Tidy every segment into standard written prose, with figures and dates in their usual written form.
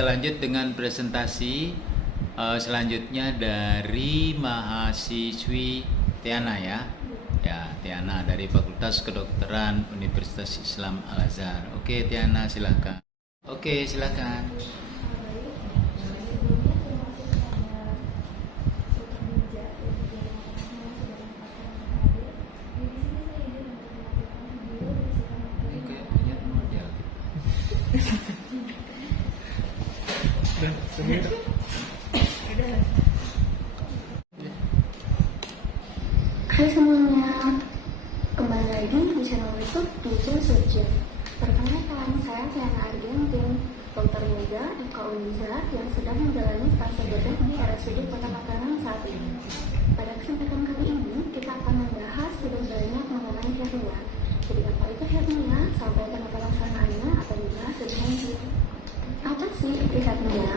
kita lanjut dengan presentasi selanjutnya dari mahasiswi Tiana ya. Ya, Tiana dari Fakultas Kedokteran Universitas Islam Al-Azhar. Oke, Tiana silakan. Oke, silakan. Hai semuanya, kembali lagi di channel YouTube Dijen Surgeon. Perkenalkan, saya Tiana Argentin, dokter muda FK Uniza yang sedang menjalani stase bedah di RSUD Kota Mataram saat ini. Pada kesempatan kali ini, kita akan membahas lebih banyak mengenai hernia. Jadi apa itu hernia, sampai dengan pelaksanaannya akan dibahas lebih lanjut. Apa sih itu hernia?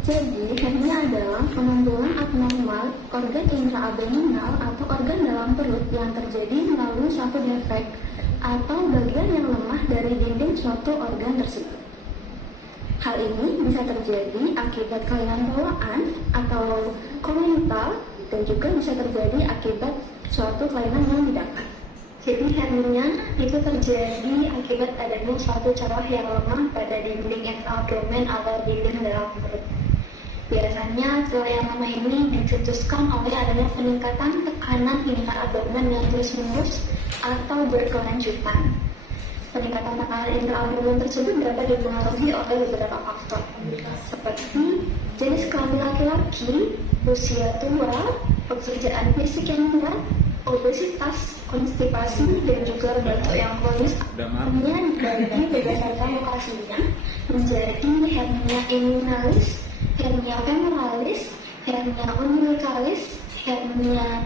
Jadi, hernia adalah penumbuhan abnormal organ intraabdominal atau organ dalam perut yang terjadi melalui suatu defek atau bagian yang lemah dari dinding suatu organ tersebut. Hal ini bisa terjadi akibat kelainan bawaan atau kongenital dan juga bisa terjadi akibat suatu kelainan yang didapat. Jadi hernia itu terjadi akibat adanya suatu celah yang lemah pada dinding abdomen atau dinding dalam perut. Biasanya celah yang lemah ini dicetuskan oleh adanya peningkatan tekanan intra-abdomen yang terus-menerus atau berkelanjutan. Peningkatan tekanan intra-abdomen tersebut dapat dipengaruhi oleh beberapa faktor, seperti jenis kelamin laki-laki, usia tua, pekerjaan fisik yang berat, obesitas, konstipasi, dan juga batuk yang kronis. Hernia dibagi berdasarkan lokasinya menjadi hernia inguinalis, hernia femoralis, hernia umbilicalis, hernia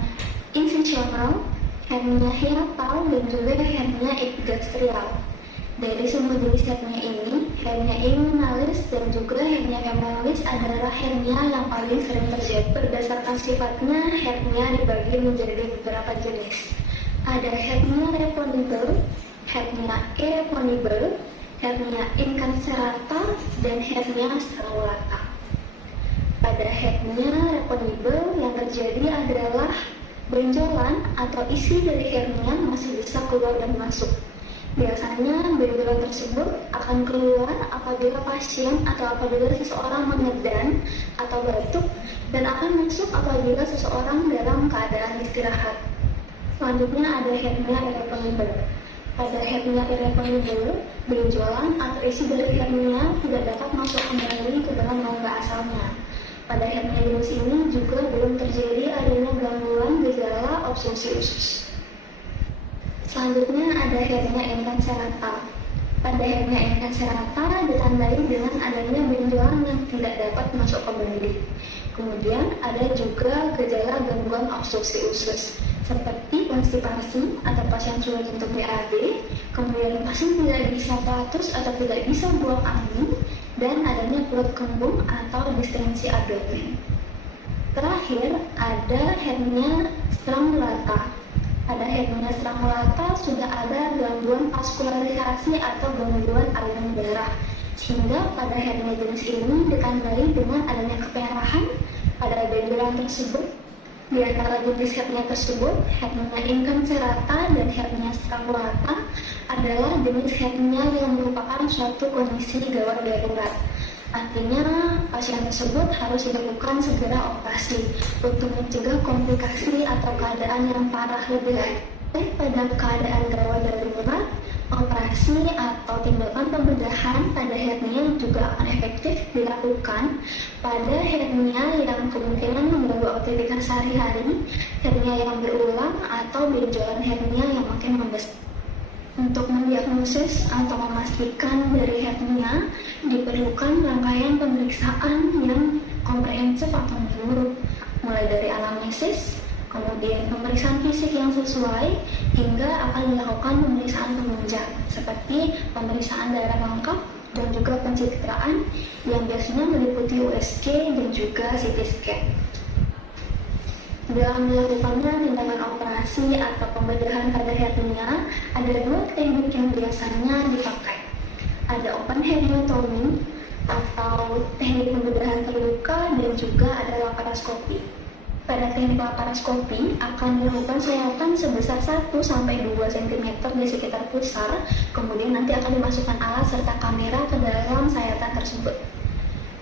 incisional, hernia hiatal, dan juga hernia epigastrial. Dari semua jenis hernia ini, hernia inguinalis dan juga hernia femoralis adalah hernia yang paling sering terjadi. Berdasarkan sifatnya, hernia dibagi menjadi beberapa jenis. Ada hernia reponibel, hernia irreponibel, hernia incancerata, dan hernia strangulata. Pada hernia reponibel yang terjadi adalah benjolan atau isi dari hernia masih bisa keluar dan masuk. Biasanya benjolan tersebut akan keluar apabila pasien atau apabila seseorang mengedan atau batuk, dan akan masuk apabila seseorang dalam keadaan istirahat. Selanjutnya ada hernia irreponibel. Pada hernia irreponibel, benjolan atau isi dari hernia tidak dapat masuk kembali ke dalam rongga asalnya. Pada hernia jenis ini juga belum terjadi adanya gangguan gejala obstruksi usus. Selanjutnya ada hernia incancerata. Pada hernia incancerata ditandai dengan adanya benjolan yang tidak dapat masuk kembali. Kemudian ada juga gejala gangguan obstruksi usus seperti konstipasi atau pasien sulit untuk BAB, kemudian pasien tidak bisa pelatus atau tidak bisa buang angin, dan adanya perut kembung atau distensi abdomen. Terakhir ada hernia strangulata. Pada hernia strangulata sudah ada gangguan vaskularisasi atau gangguan aliran darah, sehingga pada hernia jenis ini ditandai dengan adanya keperahan pada benjolan tersebut. Di antara jenis hernia tersebut, hernia incancerata dan hernia strangulata adalah jenis hernia yang merupakan suatu kondisi gawat darurat. Artinya, pasien tersebut harus dilakukan segera operasi untuk mencegah komplikasi atau keadaan yang parah lebih lanjut. Pada keadaan gawat darurat, operasi atau tindakan pembedahan pada hernia juga akan efektif dilakukan pada hernia yang kemungkinan mengganggu aktivitas sehari-hari, hernia yang berulang, atau benjolan hernia yang makin membesar. Untuk mendiagnosis atau memastikan dari hernia, diperlukan rangkaian pemeriksaan yang komprehensif atau menyeluruh, mulai dari anamnesis, kemudian pemeriksaan fisik yang sesuai, hingga akan dilakukan pemeriksaan penunjang seperti pemeriksaan darah lengkap dan juga pencitraan yang biasanya meliputi USG dan juga CT scan. Dalam dilakukannya tindakan operasi atau pembedahan pada hernia, ada dua teknik yang biasanya dipakai. Ada open herniatomy atau teknik membedahan terluka, dan juga ada laparoskopi. Pada teknik laparoskopi akan dilakukan sayatan sebesar 1-2 cm di sekitar pusar, kemudian nanti akan dimasukkan alat serta kamera ke dalam sayatan tersebut.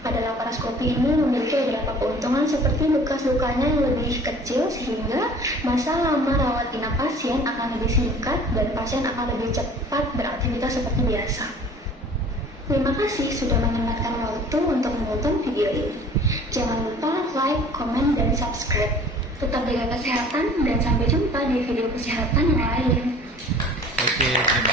Pada laparoskopi ini memiliki beberapa keuntungan seperti bekas-lukanya yang lebih kecil sehingga masa lama rawat inap pasien akan lebih singkat dan pasien akan lebih cepat beraktivitas seperti biasa. Terima kasih sudah menyempatkan waktu untuk menonton video ini. Jangan lupa like, komen, dan subscribe. Tetap jaga kesehatan dan sampai jumpa di video kesehatan yang lain. Oke, terima